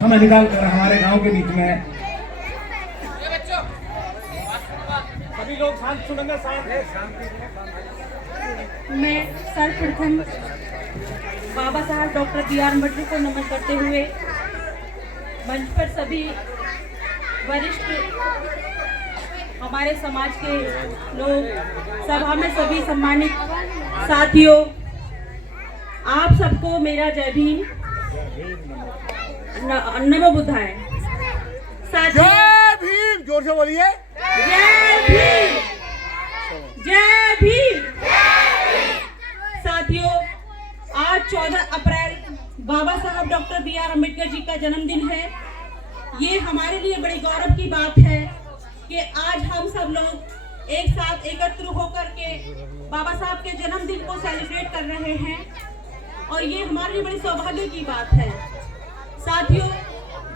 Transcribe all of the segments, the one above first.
हमें निकाल कर हमारे गांव के बीच में सभी लोग शांत सुनेंगे। मैं सर्वप्रथम बाबा साहब डॉक्टर बी.आर. अम्बेडकर को नमन करते हुए मंच पर सभी वरिष्ठ हमारे समाज के लोग, सभा में सभी सम्मानित साथियों, आप सबको मेरा जय भीम, नमो बुद्धाय। जय भीम, जोर से बोलिए। जय भीम, जय भीम। साथियों, आज 14 अप्रैल बाबा साहब डॉक्टर बी.आर. अम्बेडकर जी का जन्मदिन है। ये हमारे लिए बड़ी गौरव की बात है कि आज हम सब लोग एक साथ एकत्र होकर के बाबा साहब के जन्मदिन को सेलिब्रेट कर रहे हैं और ये हमारे लिए बड़ी सौभाग्य की बात है। साथियों,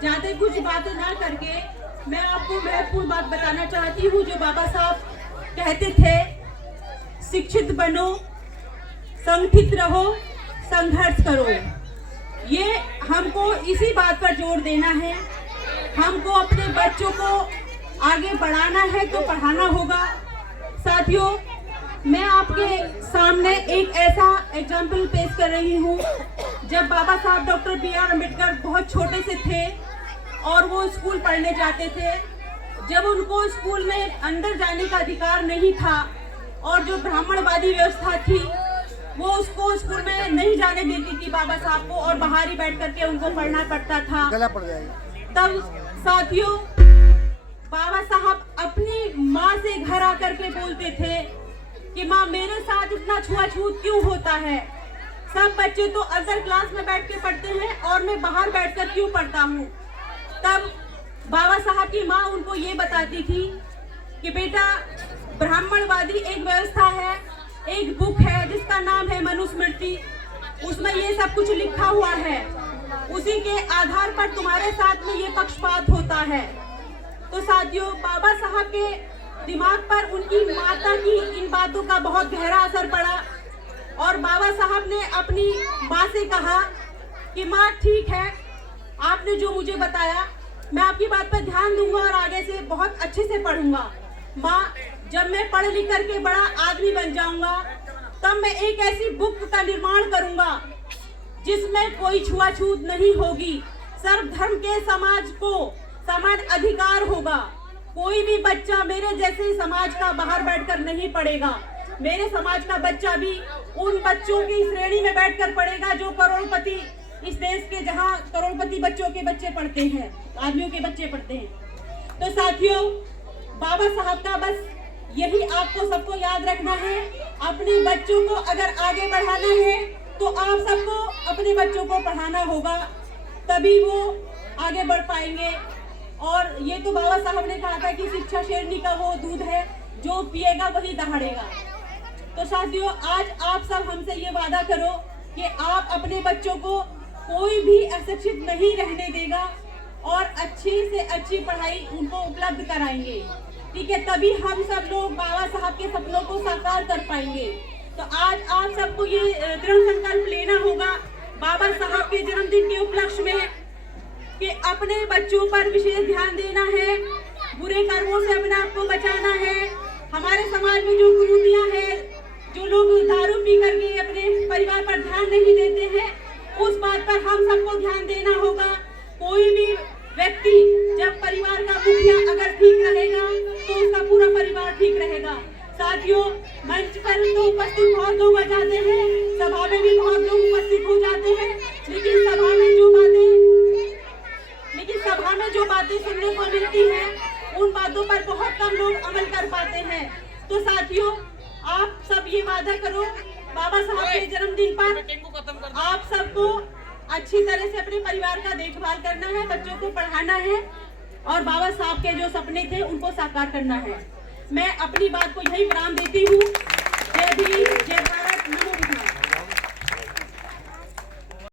ज्यादा कुछ बातें ना करके मैं आपको महत्वपूर्ण बात बताना चाहती हूँ जो बाबा साहब कहते थे, शिक्षित बनो, संगठित रहो, संघर्ष करो। ये हमको इसी बात पर जोर देना है। हमको अपने बच्चों को आगे बढ़ाना है तो पढ़ाना होगा। साथियों, मैं आपके सामने एक ऐसा एग्जाम्पल पेश कर रही हूँ। जब बाबा साहब डॉक्टर बी.आर. अम्बेडकर बहुत छोटे से थे और वो स्कूल पढ़ने जाते थे, जब उनको स्कूल में अंदर जाने का अधिकार नहीं था और जो ब्राह्मणवादी व्यवस्था थी वो उसको स्कूल में नहीं जाने देती थी बाबा साहब को, और बाहर ही बैठ करके उनको पढ़ना पड़ता था। गला पड़ जाएगा। तब साथियों, बाबा साहब अपनी माँ से घर आकर के बोलते थे कि माँ, मेरे साथ इतना छुआछूत क्यों होता है? सब बच्चे तो अदर क्लास में बैठ के पढ़ते हैं और मैं बाहर बैठकर क्यों पढ़ता हूँ? तब बाबा साहब की माँ उनको ये बताती थी कि बेटा, ब्राह्मणवादी एक व्यवस्था है, एक बुक है जिसका नाम है मनुस्मृति, उसमें ये सब कुछ लिखा हुआ है, उसी के आधार पर तुम्हारे साथ में ये पक्षपात होता है। तो साथियों, बाबा साहब के दिमाग पर उनकी माता की इन बातों का बहुत गहरा असर पड़ा और बाबा साहब ने अपनी माँ से कहा कि माँ, ठीक है, आपने जो मुझे बताया मैं आपकी बात पर ध्यान दूंगा और आगे से बहुत अच्छे से पढ़ूंगा। माँ, जब मैं पढ़ लिख करके बड़ा आदमी बन जाऊंगा तब मैं एक ऐसी बुक का निर्माण करूंगा जिसमें कोई छुआछूत नहीं होगी, सर्व धर्म के समाज को समान अधिकार होगा, कोई भी बच्चा मेरे जैसे समाज का बाहर बैठकर नहीं पढ़ेगा, मेरे समाज का बच्चा भी उन बच्चों की श्रेणी में बैठकर पढ़ेगा जो करोड़पति, इस देश के जहां करोड़पति बच्चों के बच्चे पढ़ते हैं, आदमियों के बच्चे पढ़ते हैं। तो साथियों, बाबा साहब का बस यही आपको सबको याद रखना है। अपने बच्चों को अगर आगे बढ़ाना है तो आप सबको अपने बच्चों को पढ़ाना होगा, तभी वो आगे बढ़ पाएंगे। और ये तो बाबा साहब ने कहा था कि शिक्षा शेरनी का वो दूध है, जो पिएगा वही दहाड़ेगा। तो साथियों, आज आप सब हमसे ये वादा करो कि आप अपने बच्चों को कोई भी अशिक्षित नहीं रहने देगा और अच्छी से अच्छी पढ़ाई उनको उपलब्ध कराएंगे, ठीक है? तभी हम सब लोग बाबा साहब के सपनों को साकार कर पाएंगे। तो आज आप सबको ये दृढ़ संकल्प लेना होगा बाबा साहब के जन्मदिन के उपलक्ष्य में कि अपने बच्चों पर विशेष ध्यान देना है, बुरे कर्मों से अपने आप को बचाना है। हमारे समाज में जो कुरीतियां हैं, जो लोग दारू पी करके अपने परिवार पर ध्यान नहीं देते हैं, उस बात पर हम सबको ध्यान देना होगा। कोई भी व्यक्ति, जब परिवार का मुखिया अगर ठीक रहेगा तो उसका पूरा परिवार ठीक रहेगा। साथियों, मंच पर तो उपस्थित बहुत लोग आ जाते हैं, सभा में भी बहुत लोग उपस्थित हो जाते हैं, लेकिन सभा में जो बातें सुनने को मिलती हैं उन बातों पर बहुत कम लोग अमल कर पाते हैं। तो साथियों, आप सब ये वादा करो बाबा साहब के जन्मदिन पर आप सबको अच्छी तरह से अपने परिवार का देखभाल करना है, बच्चों को पढ़ाना है और बाबा साहब के जो सपने थे उनको साकार करना है। मैं अपनी बात को यही विराम देती हूँ। जय भीम, जय भारत, नमो बुद्धाय।